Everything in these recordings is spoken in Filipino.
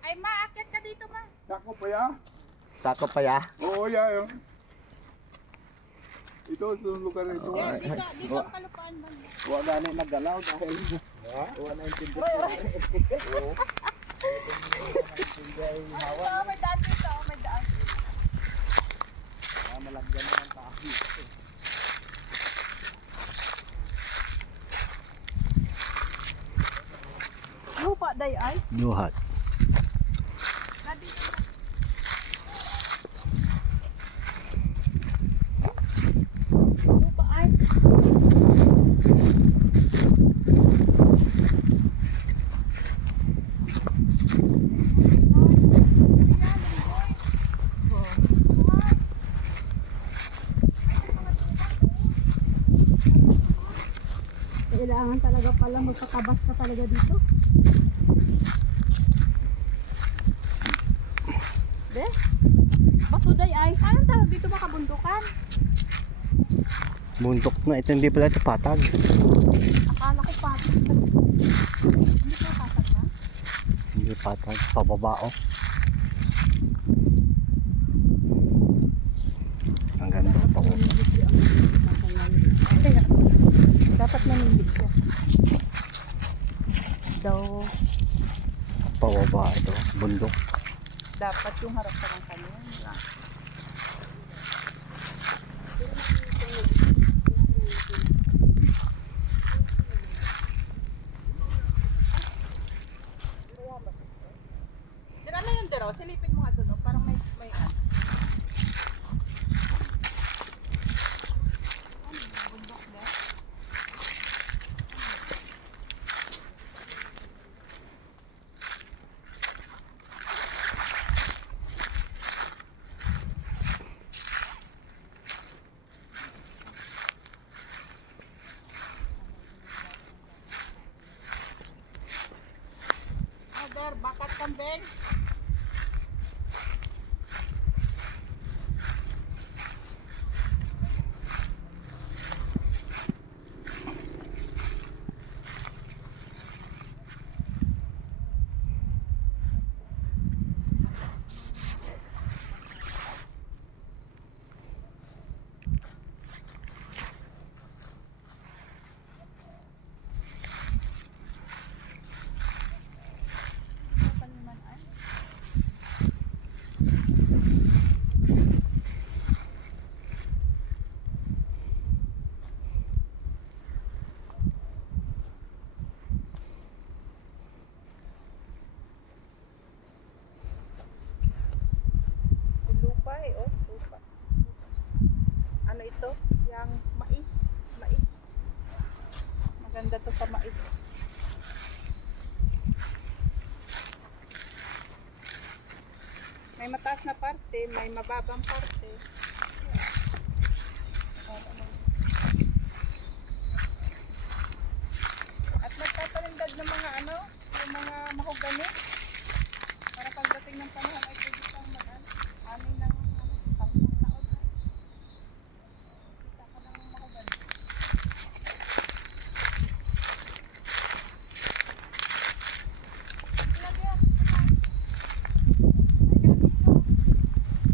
Ay, maakit ka dito, ma. Sako pa ya? Sako pa ya. Oo, ya. Yun. Ito lugar na ito. Oo. Yan, dito ang kalupaan man. Huwag gani naggalaw dahil huwag na intindi. Oo. Ito, may daan dito. May daan. Malagyan na ng tahi. Lupa, day ay. Duhat. Nandito na. Lupa ay. Kailangan talaga pala magpatabas ka talaga dito. Be? Basuday ay. Anong tawag dito makabundukan? Bundok na. Ito hindi pala ito patag. Akala ko patag. Hindi ko patag na? Hindi patag. Pababa oh. Ang ganda pa ko. Dapat naningid siya. Daw, Pababa ito. Bundok. dapat yung harap ka ng kanya. Dira na yung dero, silipin mo nga doon, parang may ano. Bundok na. Mother, bakat kambing. Lupa eh, oh, lupa. Ano ito? Yang mais. Mais. Maganda to sa mais. May mataas na parte, may mababang parte. At nagtatalindad ng mga ano, yung mga mahogani. Para pagdating ng panahon ay pwede kang amin ng tatlong taon. Kita ka ng mahogani. Grabe yan. Ay, grabe ito.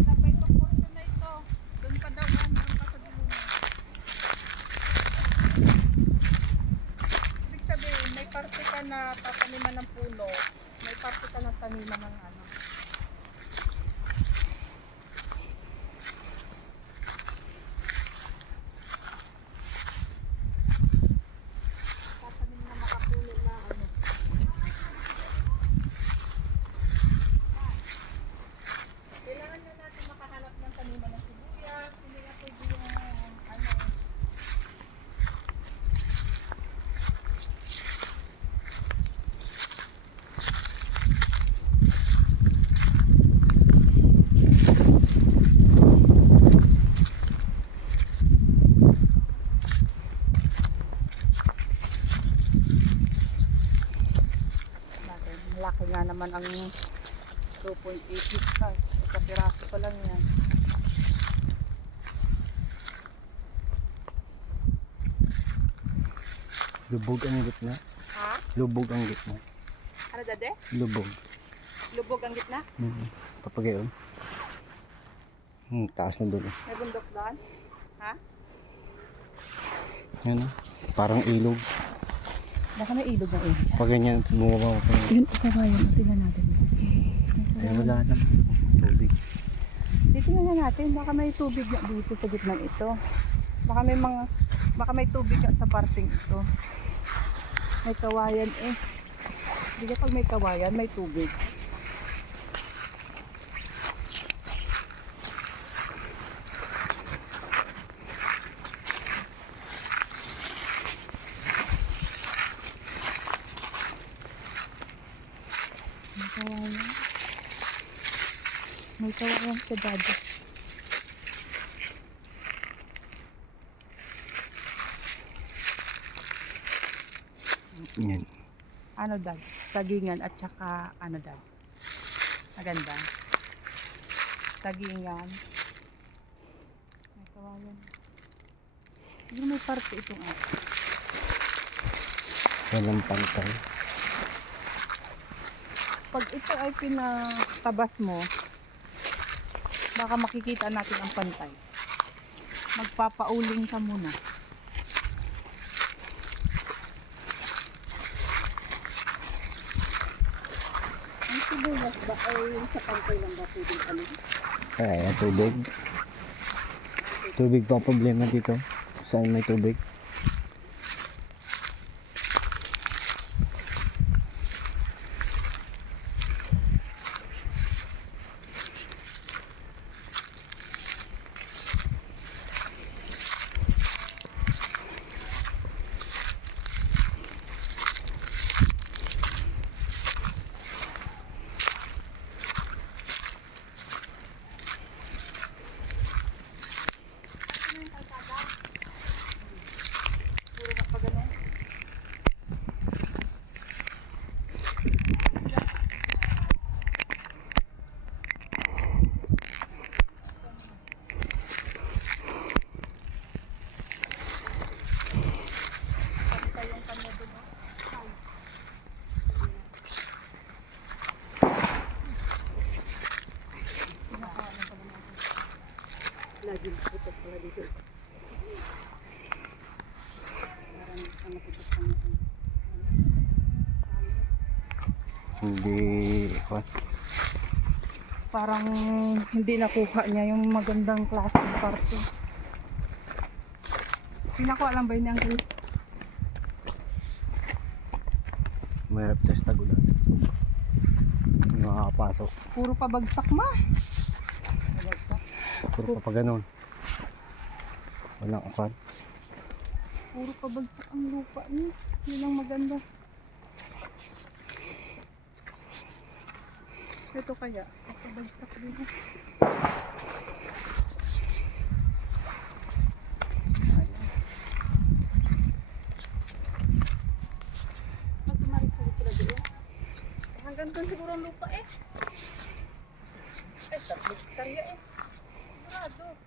Wala pa itong portion na ito. Doon pa daw yan, doon pa sa dulo na. Ibig sabihin, may parte ka na tataniman ng puno, may parte ka na taniman ng ano. Tatanim na makapuno na ano. Kailangan na natin makahanap ng taniman ng sibuyas, hindi na pwede yung ano. Malaki nga naman ang 2.8 hectares. Kapiraso pa lang yan. Lubog ang gitna. Ha? Lubog ang gitna. Ano dade? Lubog. Lubog ang gitna? Papagayon. Taas na doon. May bundok doon? Ha? Yan o. Parang ilog. Baka may ilog na ilog. Pag ganyan, bumaba ko. Yun, kabayan. Tingnan natin. Ay, wala naman. Tubig. Titingnan natin. Baka may tubig na dito sa gitnang ito. Baka may tubig na sa parting ito. May kawayan eh. Hindi ka pag may kawayan, may tubig. May kawayan. May kawayan sa dado. Yan. Ano dad? Tagingan at saka ano dad? Maganda. Tagingan. May kawayan. Siguro may parte itong ako. Walang pantay. Pag ito ay pinatabas mo, baka makikita natin ang pantay. Magpapauling ka muna. Ang sibuyas ba ay yung sa pantay lang ba pwedeng ano? Ay, ang tubig. Tubig pa ang problema dito. Saan may tubig? Puro ka pa ganun. Pantay yung kanya doon, oh. Laging putok pala dito. Parang ang naputok pa niya. Hindi. What? Parang hindi nakuha niya yung magandang klaseng parte. Pinakuha lang ba yun ang Chris? Mahirap sa tagulan. Hindi makakapasok. Puro pabagsak ma. Pabagsak. Puro pa ganun. Walang ukan. Puro pabagsak ang lupa niya. Yun ang maganda. Ito kaya, pabagsak din. Magtumarit-sulit sila doon. Hanggang doon siguro ang lupa eh. Ay, 3 hektarya eh. Sigurado.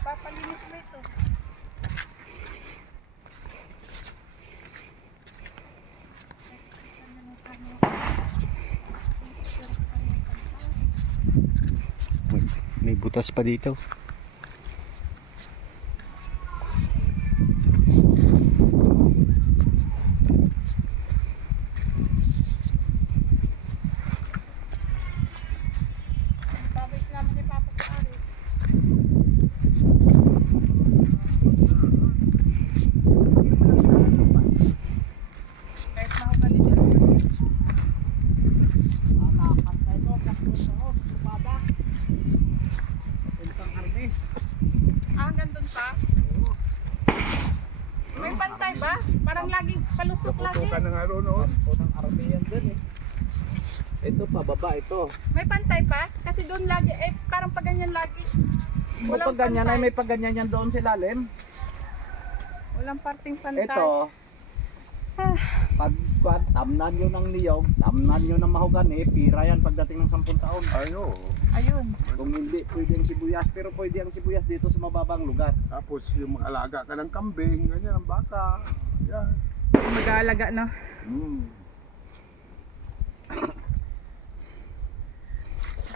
Papalinis mo ito. May butas pa dito. Babay naman ni Papa sa ari. Kahit mahugan din yan. Nakakantay mo. Kapos mo. Supada. Puntang arme. Hanggang doon pa? May pantay ba? Parang laging palusok lagi. Putukan na nga roon noon. Punang arme yan dun eh. Ito pababa ito. May pantay pa? Kasi doon lagi, eh parang pag ganyan lagi. O pag ganyan ay may pag ganyan yan doon sa ilalim. Walang parting pantay. Ito. Tamnan nyo ng niyog, tamnan nyo ng mahogani, pira yan pagdating ng 10 taon. Ay, oo. Ayun. Kung hindi, pwede ang sibuyas. Pero pwede ang sibuyas dito sa mababang lugar. Tapos yung mag-alaga ka ng kambing, ganyan, ang baka. Yan. Mag-aalaga no.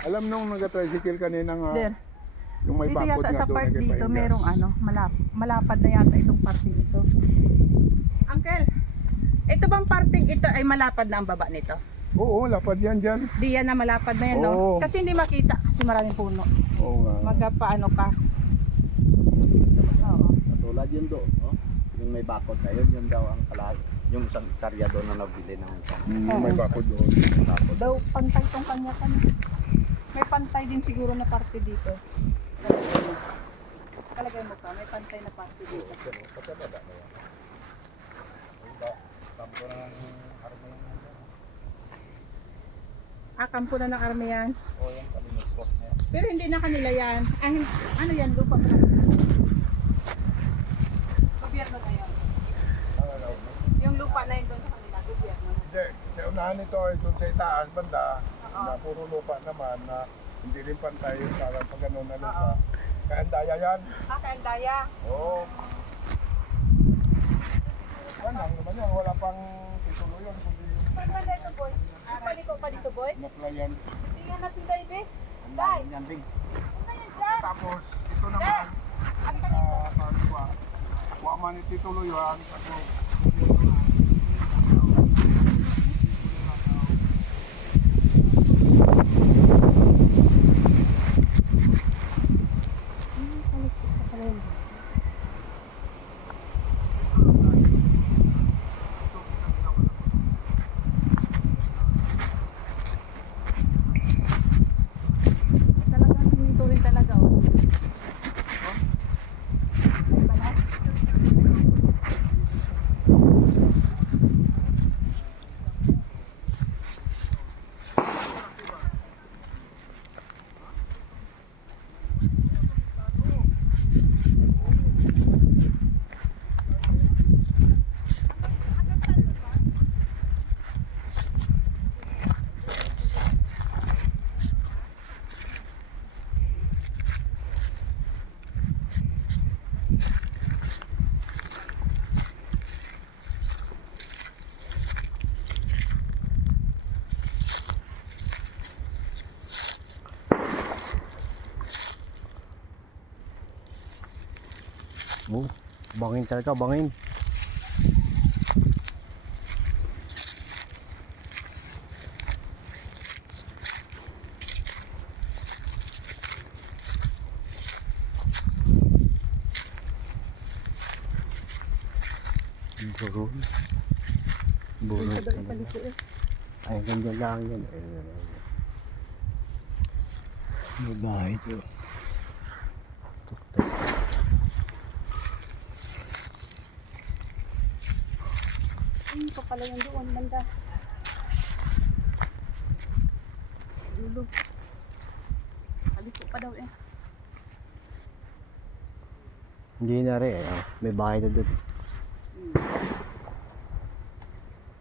Alam nung nag-tricycle kanina nga, Der. yung may Dito bakod yata nga sa doon, part dito nagpapaingas. merong ano, malapad na yata itong parting ito. Uncle, ito bang parting ito ay malapad na ang baba nito? Oo, lapad yan dyan. Di yan na malapad na yan, no? Oo. Kasi hindi makita kasi maraming puno. Oo nga. Magpaano ka? Oo. Katulad yun doon. No? Yung may bakod na yun, yun daw ang kalas. Yung isang karya doon na nabili ng May bakod doon. bakod. Daw pantay tong kanya kan. May pantay din siguro na parte dito. Talagay mo ka, may pantay na parte dito. Kampo na ng army yan. Pero hindi na kanila yan. Ano yan, lupa mo na. Gobyerno na yan. Yung lupa na yun doon sa kanila, gobyerno na. Hindi, sa unahan nito ay doon sa itaas banda, na puro lupa naman, na hindi rin pantay, parang pag gano'n na lupa. Kaya ang daya yan. Kaya ang daya. Oo. Yan lang naman yan, wala pang titulo yun. Kundi yung Saan ba dito, boy? Paliko pa dito, boy? naklayan. Tingnan natin, baby. Dahil yan, Bing. Ano yan dyan? Tapos, ito naman, Ano ka dito? kuha man ititulo yan. Ako, Talagang simintuhin talaga, oh. Ay, balat. Oh, bangin talaga, bangin. Burol. Burol talaga. Ay, ganyan lang yan. May bahay ito. Tuktok. Ayun pa pala yung doon, banda. Dulo. Paliko pa daw eh. Hindi na rin. May bahay na doon.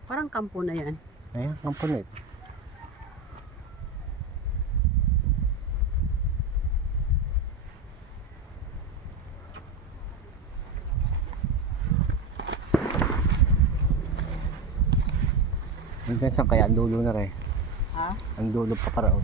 Parang kampo na yan. Ayan, kampunit. Hanggang saan kaya? Ang dulo na rin. Ha? Ang dulo pa karaon.